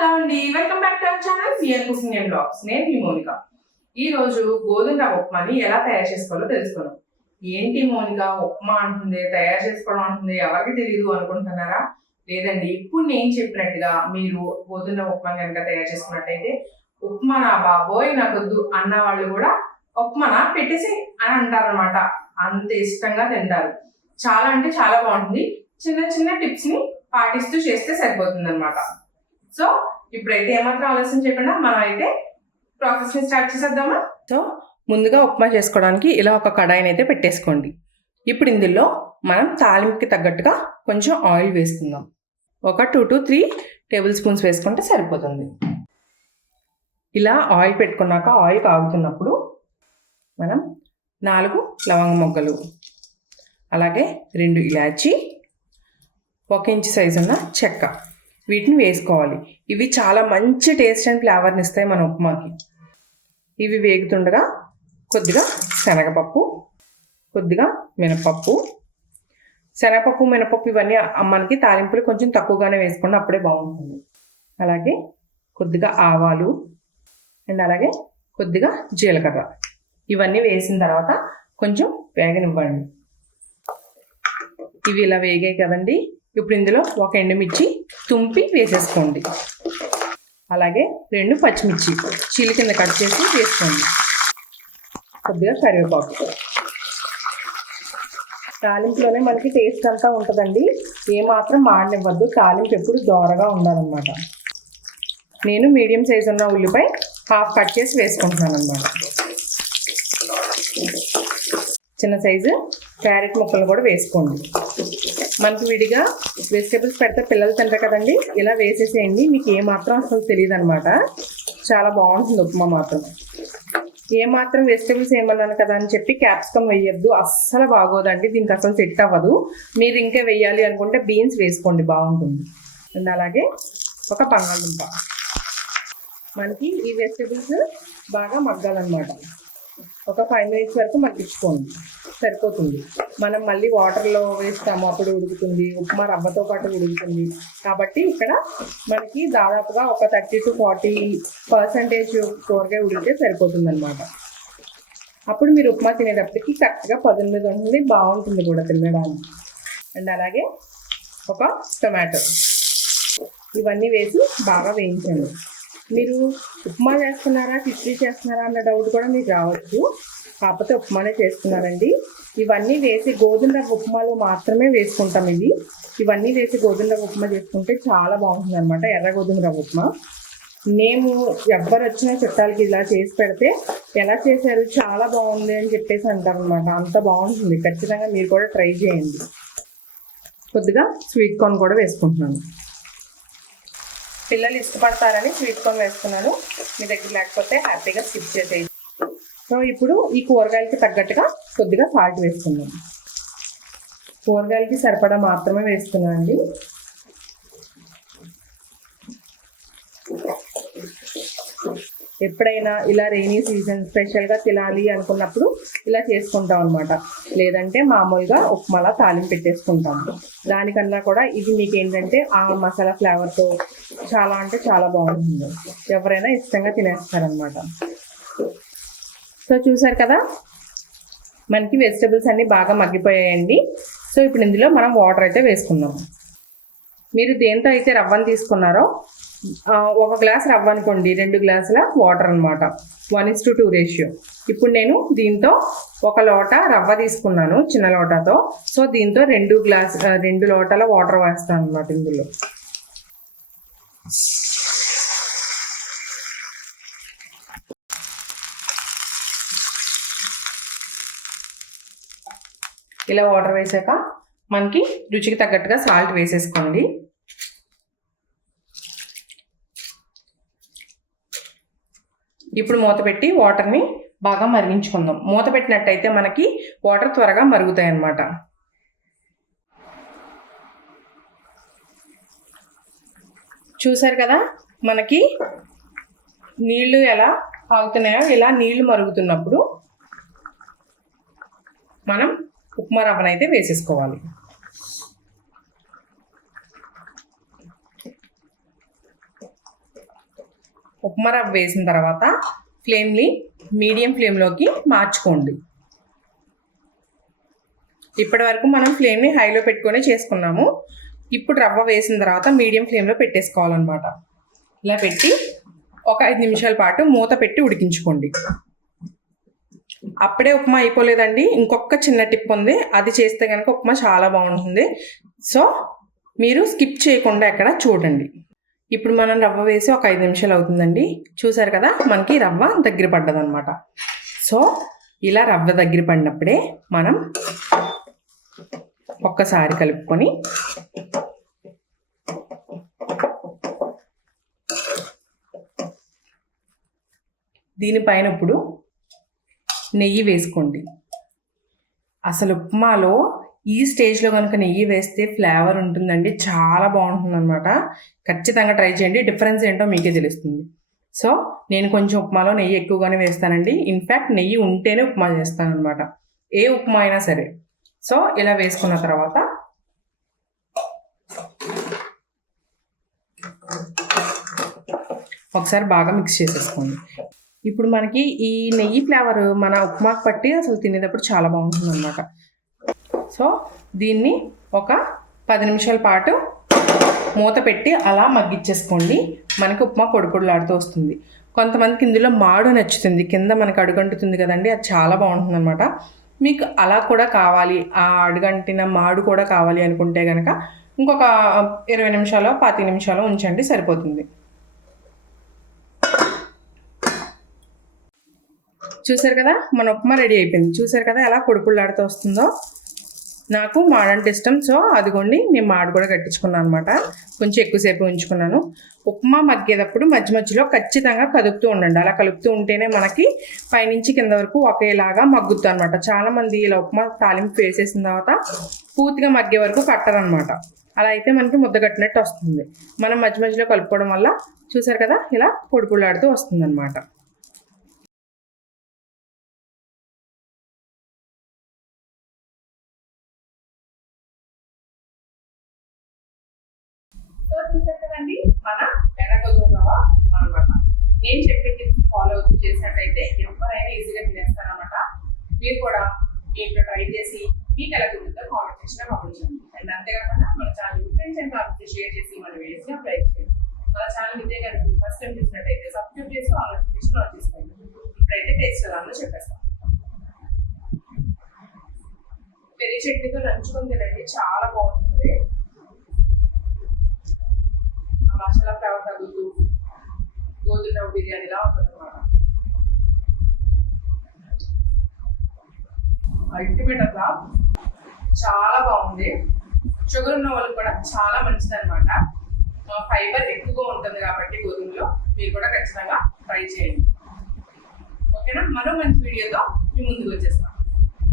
Hello అండి. Welcome back to our channel C R cooking and blogs నేను మీ Monica. ఈ రోజు గోధుమ రవ్వ ఉప్మాని ఎలా తయారు చేసుకోవాలో తెలుసుకున్నాం ఏంటి మోనిక? ఉప్మా అంటుంది తయారు చేసుకోవడం అంటుంది ఎవరికి తెలియదు అనుకుంటున్నారా? లేదండి ఇప్పుడు నేను చెప్పినట్టుగా మీరు గోధుమ రవ్వ ఉప్మాని కనుక తయారు చేసుకున్నట్టయితే ఉప్మా నా బాబోయ్ నాకొద్దు అన్న వాళ్ళు కూడా ఉప్మానా పెట్టేసి అని అంటారనమాట అంత ఇష్టంగా తింటారు. చాలా అంటే చాలా బాగుంటుంది. చిన్న చిన్న టిప్స్ని పాటిస్తూ చేస్తే సరిపోతుంది అనమాట సో ఇప్పుడైతే ఏమాత్రం ఆలస్యం చేయకుండా మనం అయితే ప్రాసెస్ని స్టార్ట్ చేసేద్దామా? సో ముందుగా ఉప్మా చేసుకోవడానికి ఇలా ఒక కడాయిని అయితే పెట్టేసుకోండి. ఇప్పుడు ఇందులో మనం తాలింపుకి తగ్గట్టుగా కొంచెం ఆయిల్ వేసుకుందాం. ఒక two to three tablespoons వేసుకుంటే సరిపోతుంది. ఇలా ఆయిల్ పెట్టుకున్నాక ఆయిల్ కాగుతున్నప్పుడు మనం నాలుగు లవంగ మొగ్గలు అలాగే రెండు ఇలాచి ఒక ఇంచ్ సైజు ఉన్న చెక్క వీటిని వేసుకోవాలి. ఇవి చాలా మంచి టేస్ట్ అండ్ ఫ్లేవర్ని ఇస్తాయి మన ఉప్మాకి. ఇవి వేగుతుండగా కొద్దిగా శనగపప్పు కొద్దిగా మినపప్పు. శనగపప్పు మినపప్పు ఇవన్నీ మనకి తాలింపులు కొంచెం తక్కువగానే వేసుకోండి అప్పుడే బాగుంటుంది. అలాగే కొద్దిగా ఆవాలు అండ్ అలాగే కొద్దిగా జీలకర్ర. ఇవన్నీ వేసిన తర్వాత కొంచెం వేగనివ్వండి. ఇవి ఇలా వేగాయి కదండి. ఇప్పుడు ఇందులో ఒక ఎండుమిర్చి తుంపి వేసేసుకోండి. అలాగే రెండు పచ్చిమిర్చి చీలి కింద కట్ చేసి వేసుకోండి. కొద్దిగా కరివేపాకు. తాలింపులోనే మనకి టేస్ట్ అంతా ఉంటుందండి. ఏమాత్రం మాడనివ్వద్దు. తాలింపు ఎప్పుడు దోరగా ఉండాలన్నమాట. నేను మీడియం సైజ్ ఉన్న ఉల్లిపాయ హాఫ్ కట్ చేసి వేసుకుంటున్నాను అనమాట చిన్న సైజు క్యారెట్ ముక్కలు కూడా వేసుకోండి. మనకి విడిగా వెజిటేబుల్స్ పెడితే పిల్లలు తింటారు కదండి? ఇలా వేసేసేయండి. మీకు ఏ మాత్రం అసలు తెలియదు అనమాట చాలా బాగుంటుంది ఉప్మా మాత్రం. ఏ మాత్రం వెజిటేబుల్స్ ఏమన్నాను కదా అని చెప్పి క్యాప్సికమ్ వేయద్దు. అస్సలు బాగోదండి. దీనికి అసలు సెట్ అవ్వదు. మీరు ఇంకా వేయాలి అనుకుంటే బీన్స్ వేసుకోండి. బాగుంటుంది. అండ్ అలాగే ఒక బంగాళదుంప. మనకి ఈ వెజిటేబుల్స్ బాగా మగ్గాలన్నమాట. ఒక ఫైవ్ మినిట్స్ వరకు మగ్గించుకోండి. సరిపోతుంది. మనం మళ్ళీ వాటర్లో వేస్తాము అప్పుడు ఉడుకుతుంది. ఉప్మా రవ్వతో పాటు ఉడుకుతుంది. కాబట్టి ఇక్కడ మనకి దాదాపుగా ఒక థర్టీ టు ఫార్టీ పర్సంటేజ్ కూరగాయ ఉడికితే సరిపోతుంది అనమాట అప్పుడు మీరు ఉప్మా తినేటప్పటికి కరెక్ట్గా పద్దెనిమిది ఉంటుంది బాగుంటుంది కూడా తినడానికి. అండ్ అలాగే ఒక టొమాటో. ఇవన్నీ వేసి బాగా వేయించండి. మీరు ఉప్మా చేస్తున్నారా కిచడీ చేస్తున్నారా అన్న డౌట్ కూడా మీకు రావచ్చు. కాకపోతే ఉప్మానే చేస్తున్నారండి. ఇవన్నీ వేసి గోధుమ రవ్వ ఉప్మాలో మాత్రమే వేసుకుంటాం ఇవి. ఇవన్నీ వేసి గోధుమ రవ్వ ఉప్మా చేసుకుంటే చాలా బాగుంటుంది అనమాట ఎర్ర గోధుమ రవ్వ ఉప్మా. మేము ఎవ్వరు వచ్చినా చుట్టాలకి ఇలా చేసి పెడితే ఎలా చేశారు చాలా బాగుంది అని చెప్పేసి అంటారనమాట అంత బాగుంటుంది. ఖచ్చితంగా మీరు కూడా ట్రై చేయండి. కొద్దిగా స్వీట్ కార్న్ కూడా వేసుకుంటున్నాను. పిల్లలు ఇష్టపడతారని స్వీట్ కార్న్ వేస్తున్నాను. మీ దగ్గర లేకపోతే హ్యాపీగా స్కిప్ చేసేది సో ఇప్పుడు ఈ కూరగాయలకి తగ్గట్టుగా కొద్దిగా సాల్ట్ వేసుకున్నాను కూరగాయలకి సరిపడా మాత్రమే వేస్తున్నాను అండి. ఎప్పుడైనా ఇలా రెయినీ సీజన్ స్పెషల్గా తినాలి అనుకున్నప్పుడు ఇలా చేసుకుంటాం అనమాట లేదంటే మామూలుగా ఉప్మాలా తాలింపు పెట్టేసుకుంటాం. దానికన్నా కూడా ఇది మీకు ఏంటంటే ఆ మసాలా ఫ్లేవర్తో చాలా అంటే చాలా బాగుంటుంది. ఎవరైనా ఇష్టంగా తినేస్తారనమాట సో చూసారు కదా? మనకి వెజిటబుల్స్ అన్నీ బాగా మగ్గిపోయాయండి. సో ఇప్పుడు ఇందులో మనం వాటర్ అయితే వేసుకుందాం. మీరు దేంతో అయితే రవ్వను తీసుకున్నారో ఒక గ్లాస్ రవ్వ అనుకోండి రెండు గ్లాసుల వాటర్ అనమాట one is to two ratio ఇప్పుడు నేను దీంతో ఒక లోట రవ్వ తీసుకున్నాను చిన్న లోటాతో. సో దీంతో రెండు గ్లాస్ రెండు లోటాల వాటర్ వేస్తాను అనమాట ఇందులో. ఇలా వాటర్ వేసాక మనకి రుచికి తగ్గట్టుగా సాల్ట్ వేసేసుకోండి. ఇప్పుడు మూత పెట్టి వాటర్ని బాగా మరిగించుకుందాం. మూత పెట్టినట్టయితే మనకి వాటర్ త్వరగా మరుగుతాయి అన్నమాట చూసారు కదా? మనకి నీళ్ళు ఎలా ఆగుతున్నాయో ఇలా నీళ్ళు మరుగుతున్నప్పుడు మనం ఉప్మా రవ్వనైతే వేసేసుకోవాలి. ఉప్మా రవ్వ వేసిన తర్వాత ఫ్లేమ్ని మీడియం ఫ్లేమ్లోకి మార్చుకోండి. ఇప్పటి వరకు మనం ఫ్లేమ్ని హైలో పెట్టుకొని చేసుకున్నాము. ఇప్పుడు రవ్వ వేసిన తర్వాత మీడియం ఫ్లేమ్లో పెట్టేసుకోవాలన్నమాట. ఇలా పెట్టి ఒక ఐదు నిమిషాల పాటు మూత పెట్టి ఉడికించుకోండి. అప్పుడే ఉప్మా అయిపోలేదండి. ఇంకొక చిన్న టిప్ ఉంది. అది చేస్తే కనుక ఉప్మా చాలా బాగుంటుంది. సో మీరు స్కిప్ చేయకుండా ఎక్కడ చూడండి. ఇప్పుడు మనం రవ్వ వేసి ఒక ఐదు నిమిషాలు అవుతుందండి. చూసారు కదా మనకి రవ్వ దగ్గర పడ్డదనమాట సో ఇలా రవ్వ దగ్గర పడినప్పుడే మనం ఒక్కసారి కలుపుకొని దీనిపైన ఇప్పుడు నెయ్యి వేసుకోండి. అసలు ఉప్మాలో ఈ స్టేజ్లో కనుక నెయ్యి వేస్తే ఫ్లేవర్ ఉంటుందండి. చాలా బాగుంటుంది అనమాట ఖచ్చితంగా ట్రై చేయండి. డిఫరెన్స్ ఏంటో మీకే తెలుస్తుంది. సో నేను కొంచెం ఉప్మాలో నెయ్యి ఎక్కువగానే వేస్తానండి. ఇన్ఫ్యాక్ట్ నెయ్యి ఉంటేనే ఉప్మా చేస్తాను అనమాట ఏ ఉప్మా అయినా సరే. సో ఇలా వేసుకున్న తర్వాత ఒకసారి బాగా మిక్స్ చేసేసుకోండి. ఇప్పుడు మనకి ఈ నెయ్యి ఫ్లేవర్ మన ఉప్మాకు పట్టి అసలు తినేటప్పుడు చాలా బాగుంటుంది అనమాట సో దీన్ని ఒక పది నిమిషాల పాటు మూత పెట్టి అలా మగ్గిచ్చేసుకోండి. మనకి ఉప్మా పొడి వస్తుంది. కొంతమందికి ఇందులో మాడు నచ్చుతుంది. కింద మనకి అడుగంటుతుంది కదండి అది చాలా బాగుంటుంది అనమాట మీకు అలా కూడా కావాలి. ఆ అడుగంటిన మాడు కూడా కావాలి అనుకుంటే కనుక ఇంకొక ఇరవై నిమిషాలు పాతి నిమిషాలు ఉంచండి సరిపోతుంది. చూసారు కదా మన ఉప్మా రెడీ అయిపోయింది. చూసారు కదా ఎలా పొడిపుళ్ళాడుతూ వస్తుందో? నాకు మాడంటే ఇష్టం. సో అదిగోండి నేను మాడు కూడా కట్టించుకున్నాను అనమాట కొంచెం ఎక్కువసేపు ఉంచుకున్నాను. ఉప్మా మగ్గేటప్పుడు మధ్య మధ్యలో ఖచ్చితంగా కదుపుతూ ఉండండి. అలా కలుపుతూ ఉంటేనే మనకి పైనుంచి కింద వరకు ఒకేలాగా మగ్గుతుంది అనమాట చాలా మంది ఇలా ఉప్మా తాలింపు వేసేసిన తర్వాత పూర్తిగా మగ్గే వరకు కట్టరనమాట అలా అయితే మనకి ముద్ద కట్టినట్టు వస్తుంది. మనం మధ్య మధ్యలో కలుపుకోవడం వల్ల చూసారు కదా ఇలా పొడి పొడిలాడుతూ వస్తుంది అనమాట చూసారు కదండి మన ఎర్రగొద్దు అనమాట నేను చెప్పే టిప్స్ ఫాలో అవుతూ చేసినట్టయితే ఎవరైనా ఈజీగా తినేస్తారనమాట మీరు కూడా మీ ఇంట్లో ట్రై చేసి మీకు ఎలా కుదురుతుందో కామెంట్ చేసిన పంపించండి అండ్ అంతేకాకుండా మన channel friends and family share చేసి మన వేసి అప్లై చేయండి. మన ఛానల్ ఇదే కనుక మీరు ఫస్ట్ టైం చూసినట్టయితే సబ్స్క్రైబ్ చేసి ఆ నోటిఫికేషన్ ఆన్ చేసుకోండి. ఇప్పుడైతే టేస్ట్ ఎలా చెప్పేస్తాం. పెరిగి చట్నీతో నంచుకొని తినండి. చాలా బాగుంటుంది ఆ మసాలా ఫ్లేవర్ తగ్గుతూ గోధుమ రవ్వ బిర్యానీలా ఉంటుంది అల్టిమేట్ అట్లా. చాలా బాగుంది. షుగర్ ఉన్న వాళ్ళకి కూడా చాలా మంచిది అనమాట ఫైబర్ ఎక్కువగా ఉంటుంది కాబట్టి గోధుమలో మీరు కూడా ఖచ్చితంగా ట్రై చేయండి. ఓకేనా మరో మంచి వీడియోతో మీ ముందుకు వచ్చేస్తాం.